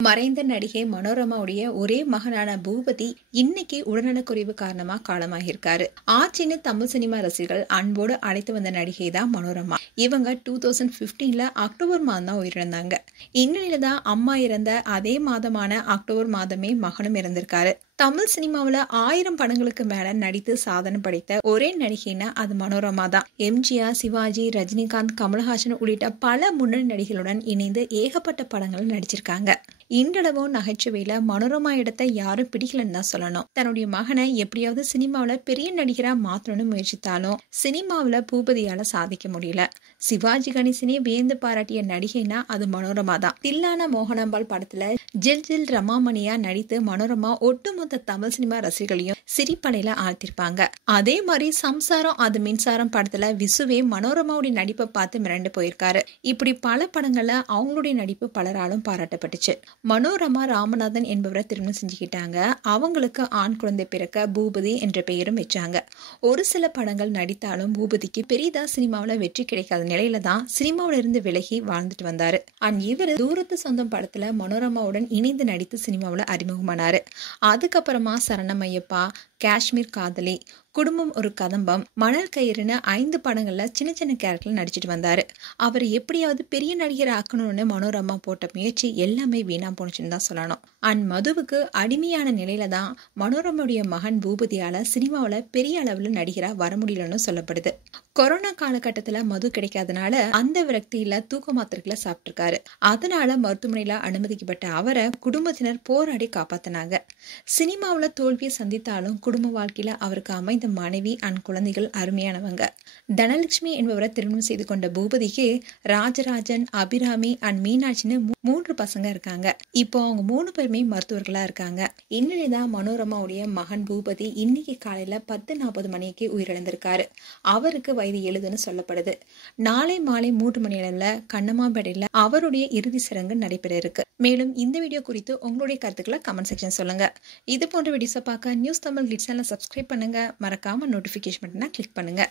மறைந்த நடிகை மனோரமாவுடைய ஒரே மகனான பூபதி இன்னைக்கு உடல்நலக்குறைவு காரணமா காலமாகியிருக்காரு. ஆச்சின்னு தமிழ் சினிமா ரசிகர்கள் அன்போடு அழைத்து வந்த நடிகை தான் மனோரமா. இவங்க 2015 அக்டோபர் மாதம் தான் உயிரிழந்தாங்க. இந்நிலையில தான் அம்மா இறந்த அதே மாதமான அக்டோபர் மாதமே மகனும் இறந்திருக்காரு. தமிழ் சினிமாவில் 1000 படங்களுக்கு மேல நடித்து சாதனை படைத்த ஒரே நடிகைன்னா அது மனோரமா தான். எம்ஜிஆர், சிவாஜி, ரஜினிகாந்த், கமல்ஹாசன் உள்ளிட்ட பல முன்னணி நடிகர்களுடன் இணைந்து ஏகப்பட்ட படங்கள் நடிச்சிருக்காங்க. இன்றளவும் நகைச்சுவையில மனோரமா இடத்தை யாரும் பிடிக்கலன்னு தான் சொல்லணும். தன்னுடைய மகனை எப்படியாவது சினிமாவில் பெரிய நடிகரா மாற்றணும்னு முயற்சித்தாலும் சினிமாவில் பூபதியால சாதிக்க முடியல. சிவாஜி கணேசனே வியந்து பாராட்டிய நடிகைனா அது மனோரமா தான். தில்லான மோகனாம்பாள் படத்துல ஜில் ஜில் ரமாமணியா நடித்து மனோரமா ஒட்டுமொத்த தமிழ் சினிமா ரசிகர்களையும் சிரிப்பலையில ஆழ்த்திருப்பாங்க. அதே மாதிரி சம்சாரம் அது மின்சாரம் படத்துல விசுவே மனோரமாவுடைய நடிப்பை பார்த்து மிரண்டு போயிருக்காரு. இப்படி பல படங்கள்ல அவங்களுடைய நடிப்பு பலராலும் பாராட்டப்பட்டுச்சு. மனோரமா ராமநாதன் என்பவரை திருமணம் செஞ்சுக்கிட்டாங்க. அவங்களுக்கு ஆண் குழந்தை பிறக்க பூபதி என்ற பெயரும் வச்சாங்க. ஒரு சில படங்கள் நடித்தாலும் பூபதிக்கு பெரிதா சினிமாவில் வெற்றி கிடைக்காத நிலையில தான் சினிமாவில இருந்து விலகி வாழ்ந்துட்டு வந்தாரு. இவர் தூரத்து சொந்தம் படத்துல மனோரமாவுடன் இணைந்து நடித்து சினிமாவில் அறிமுகமானாரு. அதுக்கப்புறமா சரணமையப்பா, காஷ்மீர் காதலி, குடும்பம் ஒரு கதம்பம், மணல் கயிறுன்னு 5 படங்கள்ல சின்ன சின்ன கேரக்டர்ல நடிச்சிட்டு வந்தாரு. அவர் எப்படியாவது பெரிய நடிகர் ஆக்கணும்னு மனோரமா போட்ட முயற்சி எல்லாமே வீணா போனுச்சுன்னு தான் சொல்லணும். மதுவுக்கு அடிமையான நிலையில தான் மனோரமாவுடைய மகன் பூபதியால சினிமாவில பெரிய அளவுல நடிகரா வர முடியலன்னு சொல்லப்படுது. கொரோனா காலகட்டத்துல மது கிடைக்காதனால அந்த விரக்தியில தூக்க மாத்திரைகளை சாப்பிட்டிருக்காரு. அதனால மருத்துவமனையில அனுமதிக்கப்பட்ட அவரை குடும்பத்தினர் போராடி காப்பாத்தினாங்க. சினிமாவில தோல்வியை சந்தித்தாலும் குடும்ப வாழ்க்கையில அவருக்கு அமைந்த மனைவி குழந்தைகள் அருமையானவங்க. தனலட்சுமி என்பவரை திருமணம் செய்து கொண்ட பூபதிக்கு ராஜராஜன், அபிராமி மீனாட்சின்னு 3 பசங்க இருக்காங்க. இப்போ அவங்க 3 பேருமே மருத்துவர்களா இருக்காங்க. இந்நிலைதான் மனோரமாவுடைய மகன் பூபதி இன்னைக்கு காலையில 10:40 மணிக்கு உயிரிழந்திருக்காரு. அவருக்கு வயது 70ன்னு சொல்லப்படுது. நாளை மாலை 3 மணி அளவுல கண்ணம்மாபேட்டையில அவருடைய இறுதி சடங்கு நடைபெற இருக்கு. மேலும் இந்த வீடியோ குறித்து உங்களுடைய கருத்துக்களை கமெண்ட் செக்ஷன் சொல்லுங்க. இது போன்ற வீடியோஸை பார்க்க நியூஸ் தமிழ் கிளிட்ஸ் சேனலை சப்ஸ்கிரைப் பண்ணுங்க. மறக்காம நோட்டிபிகேஷன் பட்டனை கிளிக் பண்ணுங்க.